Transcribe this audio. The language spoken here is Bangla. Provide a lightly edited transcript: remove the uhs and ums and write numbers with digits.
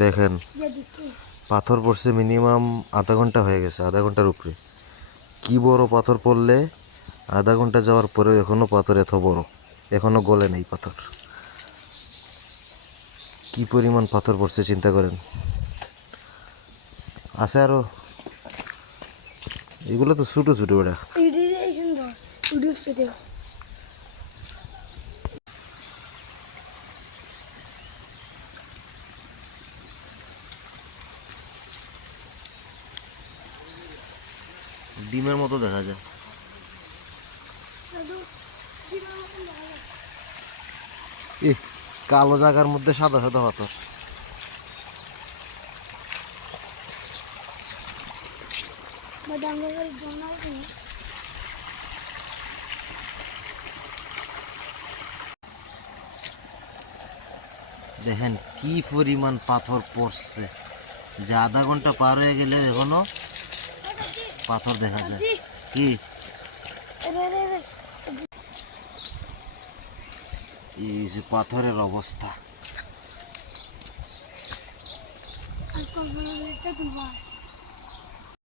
দেখেন পাথর পড়ছে মিনিমাম আধা ঘন্টা হয়ে গেছে, আধা ঘন্টার উপরে। কি বড় পাথর পড়লে আধা ঘন্টা যাওয়ার পরেও এখনো পাথর এত বড়, এখনো গলে নেই পাথর। কি পরিমাণ পাথর পড়ছে চিন্তা করেন। আছে আরো, এগুলো তো ছোটো ছোটো ওটা। ডিমের মতো দেখা যায়। কালো জায়গার মধ্যে সাদা সাদা পাথর। দেখেন কি পরিমাণ পাথর পড়ছে, যে আধা ঘন্টা পার হয়ে গেলে এখনো পাথর দেখা যায়। কি এই যে পাথরের অবস্থা।